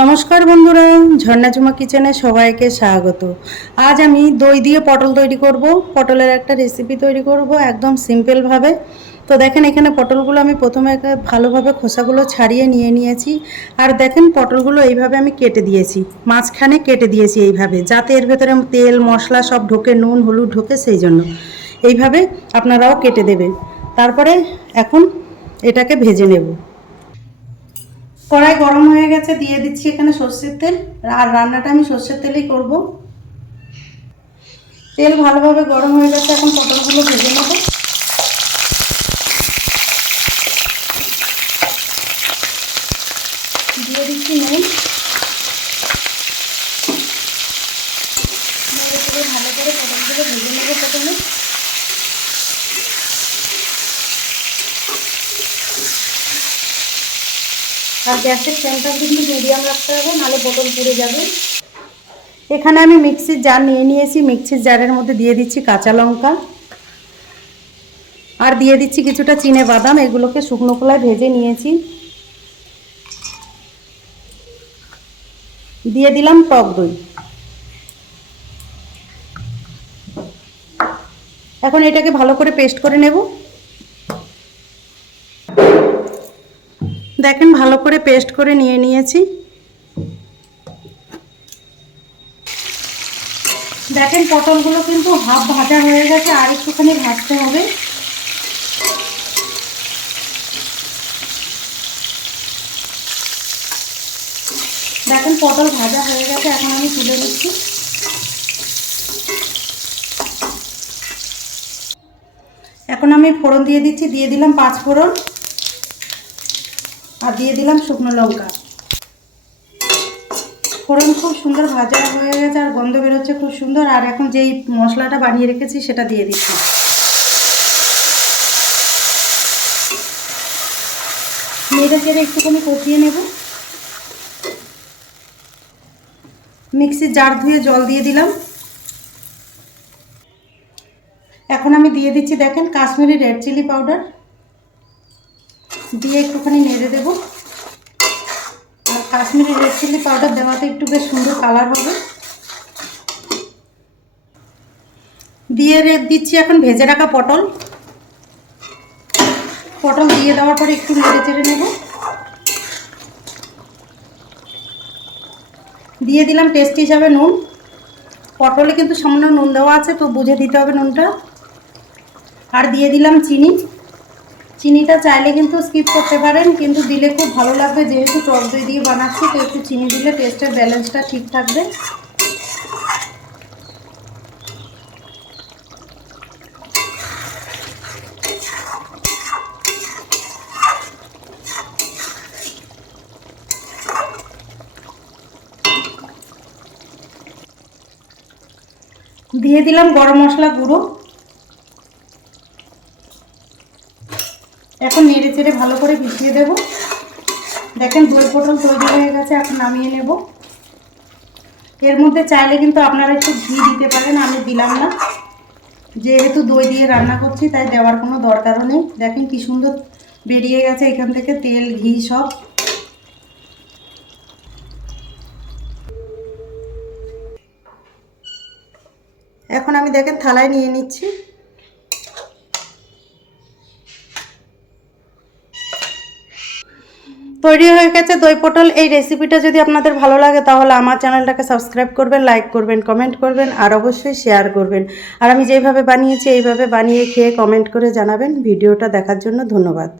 নমস্কার বন্ধুরা, ঝর্ণা ঝুমা কিচেনে সবাইকে স্বাগত। আজ আমি দই দিয়ে পটল তৈরি করব। পটলের একটা রেসিপি তৈরি করব একদম সিম্পলভাবে। তো দেখেন এখানে পটলগুলো আমি প্রথমে ভালোভাবে খোসাগুলো ছাড়িয়ে নিয়েছি। আর দেখেন পটলগুলো এইভাবে আমি কেটে দিয়েছি, মাঝখানে কেটে দিয়েছি এইভাবে, যাতে এর ভেতরে তেল মশলা সব ঢোকে, নুন হলুদ ঢোকে, সেই জন্য এইভাবে আপনারাও কেটে দেবেন। তারপরে এখন এটাকে ভেজে নেব। কড়াই গরম হয়ে গেছে, দিয়ে দিচ্ছি এখানে সর্ষের তেল। আর রান্নাটা আমি সর্ষের তেলেই করব। তেল ভালোভাবে গরম হয়ে গেছে, এখন পটলগুলো ভেজে নেব। দিয়ে দিচ্ছি নুন। ভালো করে পটলগুলো ভেজে নেব প্রথমে। আর গ্যাসের ফ্লেমটা কিন্তু মিডিয়াম রাখতে হবে, নাহলে পটল পুড়ে যাবে। এখানে আমি মিক্সির জার নিয়েছি। মিক্সির জারের মধ্যে দিয়ে দিচ্ছি কাঁচা লঙ্কা, আর দিয়ে দিচ্ছি কিছুটা চিনে বাদাম। এগুলোকে শুকনো খোলায় ভেজে নিয়েছি। দিয়ে দিলাম টক দই। এখন এটাকে ভালো করে পেস্ট করে নেব। দেখেন ভালো করে পেস্ট করে নিয়েছি। দেখেন পটলগুলো কিন্তু হাফ ভাজা হয়ে গেছে, আর একটুখানি ভাজতে হবে। দেখেন পটল ভাজা হয়ে গেছে, এখন আমি তুলে নিচ্ছি। এখন আমি ফোড়ন দিয়ে দিচ্ছি। দিয়ে দিলাম 5 ফোড়ন, আর দিয়ে দিলাম শুকনো লঙ্কা। ফোড়ন খুব সুন্দর ভাজা হয়ে গেছে, আর গন্ধ বেরোচ্ছে খুব সুন্দর। আর এখন যেই মশলাটা বানিয়ে রেখেছি সেটা দিয়ে দিচ্ছি। নেড়ে চেড়ে একটুখানি কষিয়ে নেব। মিক্সির জার ধুয়ে জল দিয়ে দিলাম। এখন আমি দিয়ে দিচ্ছি দেখেন কাশ্মীরি রেড চিলি পাউডার। দিয়ে একটুখানি নেড়ে দেব। আর কাশ্মীরি রেড চিলি পাউডার দেওয়াতে একটু বেশ সুন্দর কালার হবে। দিয়ে দিচ্ছি এখন ভেজে রাখা পটল। পটল দিয়ে দেওয়ার পরে একটু নেড়ে চেড়ে নেব। দিয়ে দিলাম টেস্ট হিসাবে নুন। পটলে কিন্তু সামান্য নুন দেওয়া আছে, তো বুঝে দিতে হবে নুনটা। আর দিয়ে দিলাম চিনি। চিনিটা চাইলে কিন্তু স্কিপ করতে পারেন, কিন্তু দিলে খুব ভালো লাগবে। যেহেতু টক দই দিয়ে বানাচ্ছি, তো একটু চিনি দিলে টেস্টের ব্যালেন্সটা ঠিক থাকবে। দিয়ে দিলাম গরম মশলা গুঁড়ো। এখন নেড়ে চেড়ে ভালো করে মিশিয়ে দেব। দেখেন দই পটল তৈরি হয়ে গেছে, এখন নামিয়ে নেব। এর মধ্যে চাইলে কিন্তু আপনারা একটু ঘি দিতে পারেন, আমি দিলাম না। যেহেতু দই দিয়ে রান্না করছি, তাই দেওয়ার কোনো দরকারও নেই। দেখেন কি সুন্দর বেরিয়ে গেছে এখান থেকে তেল ঘি সব। এখন আমি দেখেন থালায় নিয়ে নিচ্ছি। তৈরি হয়ে গেছে দই পটল। এই রেসিপিটা যদি আপনাদের ভালো লাগে, তাহলে আমার চ্যানেলটাকে সাবস্ক্রাইব করবেন, লাইক করবেন, কমেন্ট করবেন, আর অবশ্যই শেয়ার করবেন। আর আমি যেইভাবে বানিয়েছি এইভাবে বানিয়ে খেয়ে কমেন্ট করে জানাবেন। ভিডিওটা দেখার জন্য ধন্যবাদ।